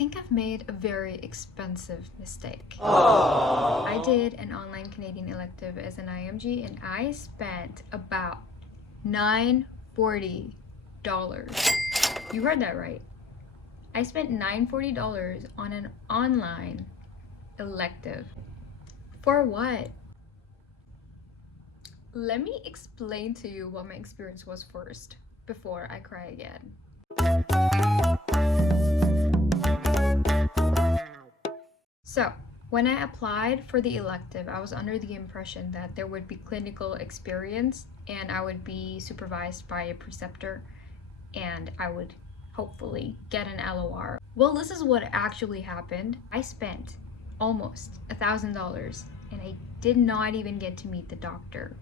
think I've made a very expensive mistake. Aww. I did an online Canadian elective as an IMG and I spent about $940. You heard that right. I spent $940 on an online elective. For what? Let me explain to you what my experience was first before I cry again. So, when I applied for the elective, I was under the impression that there would be clinical experience and I would be supervised by a preceptor and I would hopefully get an LOR. Well, this is what actually happened. I spent almost $1,000 and I did not even get to meet the doctor.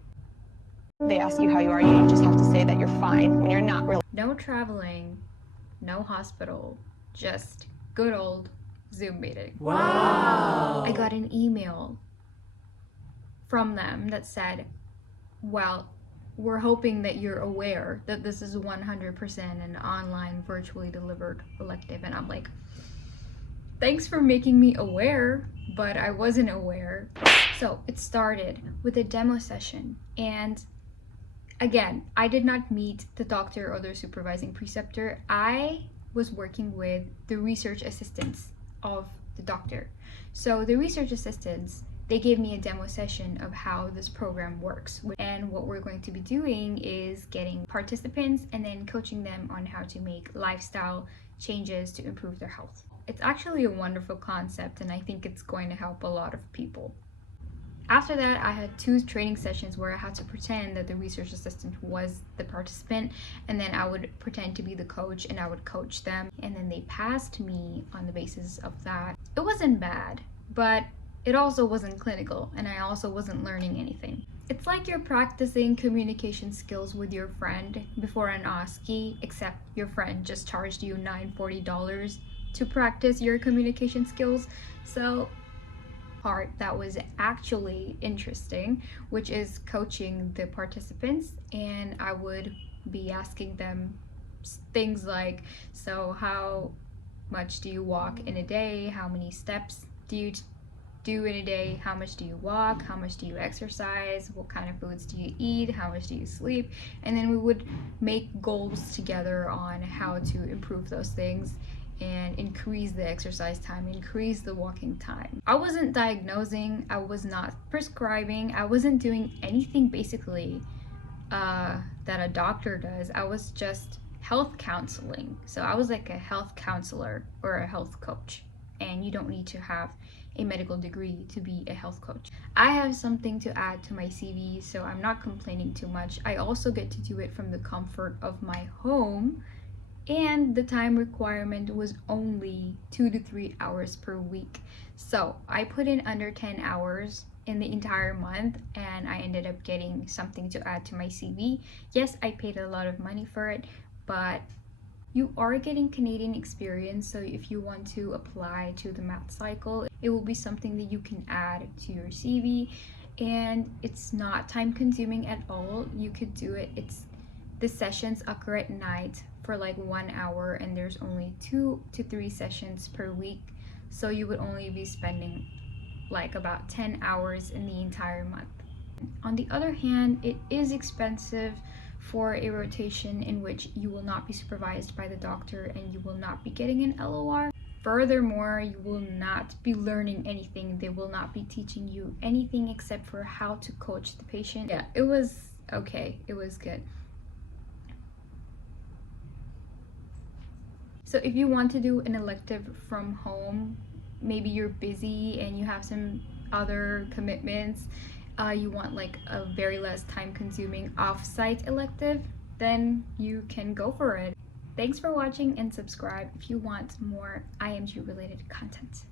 They ask you how you are, you just have to say that you're fine when you're not really. No traveling, no hospital, just good old Zoom meeting. Wow! I got an email from them that said, well, we're hoping that you're aware that this is 100% an online virtually delivered elective. And I'm like, thanks for making me aware, but I wasn't aware. So it started with a demo session, and again, I did not meet the doctor or the supervising preceptor. I was working with the research assistants of the doctor. So the research assistants, they gave me a demo session of how this program works. And what we're going to be doing is getting participants and then coaching them on how to make lifestyle changes to improve their health. It's actually a wonderful concept and I think it's going to help a lot of people. After that, I had 2 training sessions where I had to pretend that the research assistant was the participant, and then I would pretend to be the coach and I would coach them, and then they passed me on the basis of that. It wasn't bad, but it also wasn't clinical and I also wasn't learning anything. It's like you're practicing communication skills with your friend before an OSCE, except your friend just charged you $940 to practice your communication skills. So part that was actually interesting, which is coaching the participants, and I would be asking them things like, so how much do you walk in a day? How many steps do you do in a day? How much do you walk? How much do you exercise? What kind of foods do you eat? How much do you sleep? And then we would make goals together on how to improve those things and increase the exercise time, increase the walking time. I wasn't diagnosing, I was not prescribing, I wasn't doing anything basically that a doctor does. I was just health counseling. So I was like a health counselor or a health coach, and you don't need to have a medical degree to be a health coach. I have something to add to my CV, so I'm not complaining too much. I also get to do it from the comfort of my home, and the time requirement was only 2 to 3 hours per week. So I put in under 10 hours in the entire month and I ended up getting something to add to my CV. Yes, I paid a lot of money for it, but you are getting Canadian experience, so if you want to apply to the math cycle, it will be something that you can add to your CV, and it's not time consuming at all. You could do it. The sessions occur at night for like 1 hour and there's only 2 to 3 sessions per week, so you would only be spending like about 10 hours in the entire month. On the other hand, it is expensive for a rotation in which you will not be supervised by the doctor and you will not be getting an LOR. Furthermore, you will not be learning anything. They will not be teaching you anything except for how to coach the patient. Yeah, it was okay. It was good. So if you want to do an elective from home, maybe you're busy and you have some other commitments, you want like a very less time consuming off-site elective, then you can go for it. Thanks for watching and subscribe if you want more IMG related content.